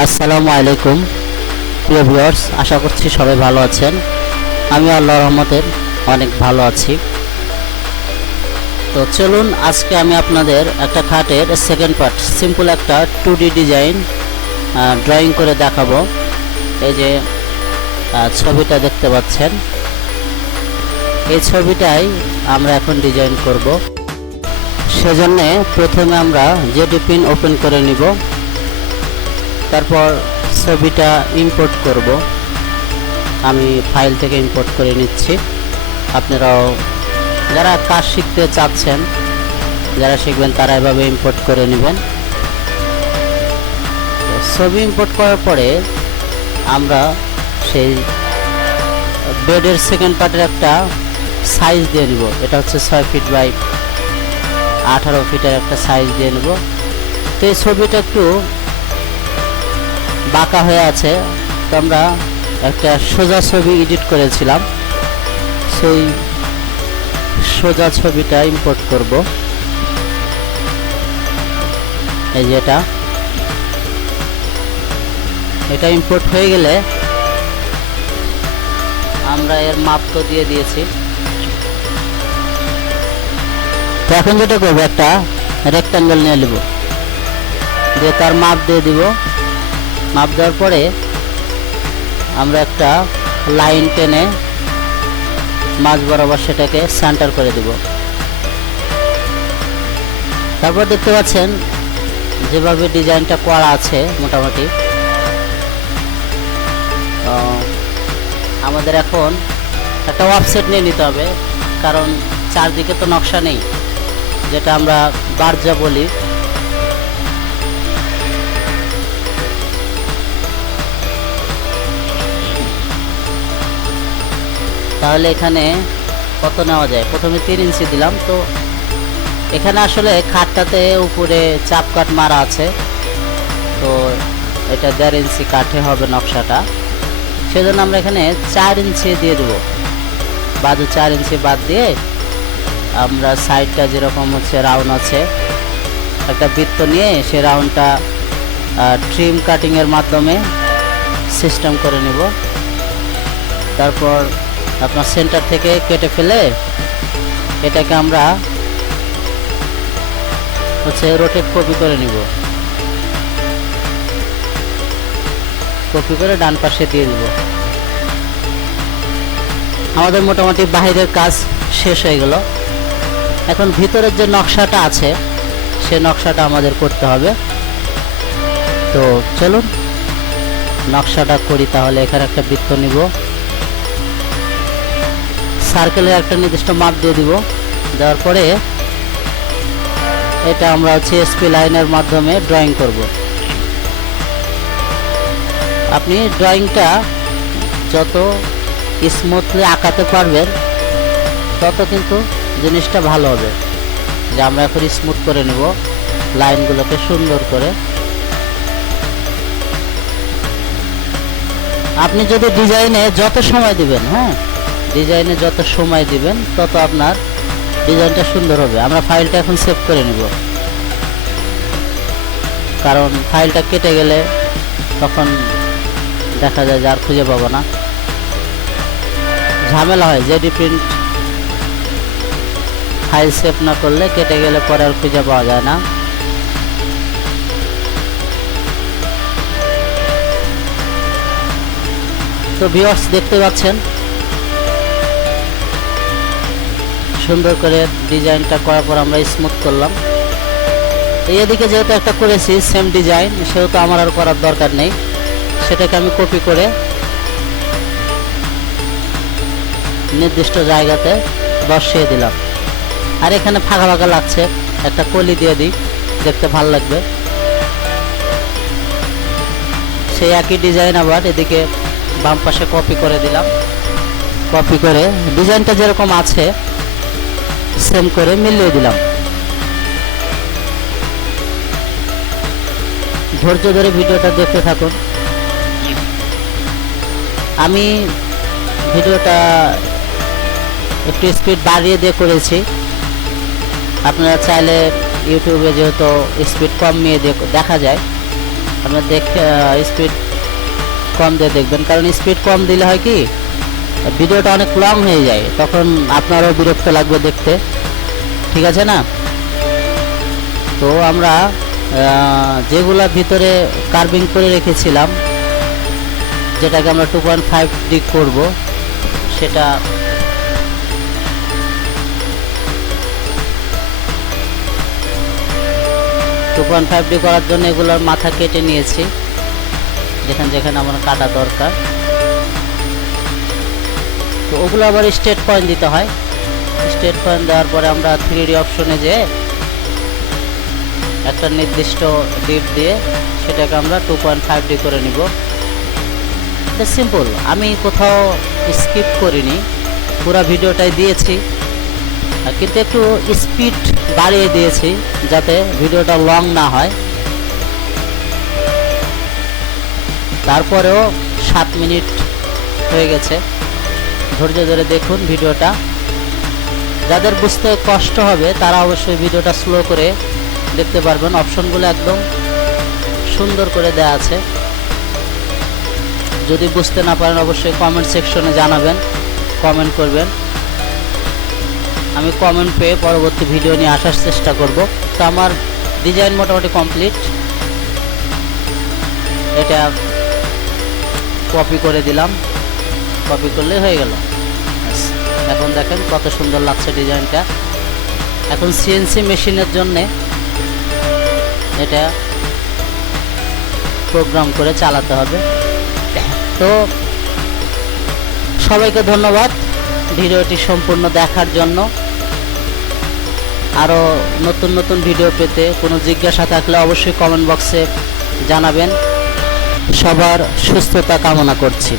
আসসালামু আলাইকুম। প্রিয় ভিউয়ার্স, আশা করছি সবাই ভালো আছেন। আমি আল্লাহ রহমতের অনেক ভালো আছি। তো চলুন, আজকে আমি আপনাদের একটা খাটের সেকেন্ড পার্ট সিম্পল একটা টু ডিজাইন ড্রয়িং করে দেখাবো। এই যে ছবিটা দেখতে পাচ্ছেন। এই ছবিটাই আমরা এখন ডিজাইন করব। সেজন্যে প্রথমে আমরা জেডি পিন ওপেন করে নিব তারপর ছবিটা ইম্পোর্ট করব। আমি ফাইল থেকে ইম্পোর্ট করে নিচ্ছি। আপনারাও যারা কাজ শিখতে চাচ্ছেন, যারা শিখবেন তারা এভাবে ইম্পোর্ট করে নেবেন। ছবি ইম্পোর্ট করার পরে আমরা সেই বেডের সেকেন্ড পার্টের একটা সাইজ দিয়ে নেব। এটা হচ্ছে ছয় ফিট বাই আঠারো ফিটের একটা সাইজ দিয়ে নেব। তো এই ছবিটা একটু বাঁকা হয়ে আছে। তো আমরা একটা সোজা ছবি এডিট করেছিলাম। সেই সোজা ছবিটা ইম্পোর্ট করব। এই যে এটা। এটা ইম্পোর্ট হয়ে গেলে আমরা এর মাপ তো দিয়ে দিয়েছি। তো এখন যেটা করব, একটা রেক্টাঙ্গেল নিয়ে নেব। দিয়ে তার মাপ দিয়ে দিব। মাপ দেওয়ার পরে আমরা একটা লাইন টেনে মাঝ বরাবর সেটাকে সেন্টার করে দেব। তারপর দেখতে পাচ্ছেন যেভাবে ডিজাইনটা করা আছে মোটামুটি আমাদের এখন একটা ওয়েবসাইট নিয়ে নিতে হবে, কারণ চারদিকে তো নকশা নেই, যেটা আমরা বারজা বলি। তাহলে এখানে কত নেওয়া যায়? প্রথমে তিন ইঞ্চি দিলাম, তো এখানে আসলে খাটটাতে উপরে চাপ কাট মারা আছে, তো এটা দেড় ইঞ্চি কাঠে হবে নকশাটা। সেজন্য আমরা এখানে চার ইঞ্চি দিয়ে দেবো। বাদু চার ইঞ্চি বাদ দিয়ে আমরা সাইডটা যেরকম হচ্ছে রাউন্ড আছে, একটা বৃত্ত নিয়ে সে রাউন্ডটা ট্রিম কাটিংয়ের মাধ্যমে সিস্টেম করে নেব। তারপর আপনার সেন্টার থেকে কেটে ফেলে এটাকে আমরা হচ্ছে রোটেট কপি করে নিব। কপি করে ডান পাশে দিয়ে দিব। আমাদের মোটামুটি বাহিরের কাজ শেষ হয়ে গেল। এখন ভিতরের যে নকশাটা আছে, সে নকশাটা আমাদের করতে হবে। তো চলুন, নকশাটা করি তাহলে এখানে একটা বৃত্ত নিব। সার্কেলের একটা নির্দিষ্ট মাপ দিয়ে দিব। দেওয়ার পরে এটা আমরা হচ্ছে এসপি লাইনের মাধ্যমে ড্রয়িং করব। আপনি ড্রয়িংটা যত স্মুথলি আঁকাতে পারবেন, তত কিন্তু জিনিসটা ভালো হবে। যে আমরা এখন স্মুথ করে নেব লাইনগুলোকে সুন্দর করে। আপনি যদি ডিজাইনে যত সময় দিবেন হ্যাঁ? ডিজাইনে যত সময় দিবেন, তত আপনার ডিজাইনটা সুন্দর হবে। আমরা ফাইলটা এখন সেভ করে নিব। কারণ ফাইলটা কেটে গেলে তখন দেখা যায় যে আর খুঁজে পাবো না। ঝামেলা হয় জেডি প্রিন্ট ফাইল সেভ না করলে কেটে গেলে পরে আর খুঁজে পাওয়া যায় না। তো ভিউয়ার্স দেখতে পাচ্ছেন সুন্দর করে ডিজাইনটা করার পর আমরা স্মুথ করলাম। এই এদিকে যেহেতু একটা করেছি সেম ডিজাইন সেহেতু আমার আর করার দরকার নেই। সেটাকে আমি কপি করে নির্দিষ্ট জায়গাতে বসিয়ে দিলাম। আর এখানে ফাঁকা ফাঁকা লাগছে, একটা কলি দিয়ে দিই, দেখতে ভালো লাগবে। সেই একই ডিজাইন আবার এদিকে বাম পাশে কপি করে দিলাম। কপি করে ডিজাইনটা যেরকম আছে সেম করে মিলিয়ে দিলাম ধৈর্য ধরে ভিডিওটা দেখতে থাকুন। আমি ভিডিওটা একটু স্পিড বাড়িয়ে দিয়ে করেছি। আপনারা চাইলে ইউটিউবে যেহেতু স্পিড কমিয়ে দিয়ে দেখা যায়, আপনার দেখে স্পিড কম দিয়ে দেখবেন। কারণ স্পিড কম দিলে হয় কি ভিডিওটা অনেক লং হয়ে যায়, তখন আপনারও বিরক্ত লাগবে দেখতে। ঠিক আছে না? তো আমরা যেগুলা ভিতরে কার্ভিং করে রেখেছিলাম, যেটাকে আমরা টু পয়েন্ট ফাইভ ডি করব, সেটা টু পয়েন্ট ফাইভ ডি করার জন্য এগুলোর মাথা কেটে নিয়েছি, যেখানে যেখানে আমার কাটা দরকার। তো ওগুলো আবার স্টেট পয়েন্ট দিতে হয়। স্টেট পয়েন্ট দেওয়ার পরে আমরা থ্রি ডি অপশনে যে একটা নির্দিষ্ট ডিপ দিয়ে সেটাকে আমরা টু পয়েন্ট ফাইভ ডি করে নিব। সিম্পল আমি কোথাও স্কিপ করিনি, পুরো ভিডিওটাই দিয়েছি। কিন্তু একটু স্পিড বাড়িয়ে দিয়েছি যাতে ভিডিওটা লং না হয়। তারপরেও সাত মিনিট হয়ে গেছে। ধৈর্য ধরে দেখুন ভিডিওটা। যাদের বুঝতে কষ্ট হবে, তারা অবশ্যই ভিডিওটা স্লো করে দেখতে পারবেন। অপশনগুলো একদম সুন্দর করে দেওয়া আছে। যদি বুঝতে না পারেন, অবশ্যই কমেন্ট সেকশনে জানাবেন। কমেন্ট করবেন। আমি কমেন্ট পেয়ে পরবর্তী ভিডিও নিয়ে আসার চেষ্টা করব। তো আমার ডিজাইন মোটামুটি কমপ্লিট এটা কপি করে দিলাম। কপি করলেই হয়ে গেল। এখন দেখেন কত সুন্দর লাগছে ডিজাইনটা। এখন সিএনসি মেশিনের জন্যে এটা প্রোগ্রাম করে চালাতে হবে। তো সবাইকে ধন্যবাদ ভিডিওটি সম্পূর্ণ দেখার জন্য। আরও নতুন নতুন ভিডিও পেতে কোনো জিজ্ঞাসা থাকলে অবশ্যই কমেন্ট বক্সে জানাবেন। সবার সুস্থতা কামনা করছি।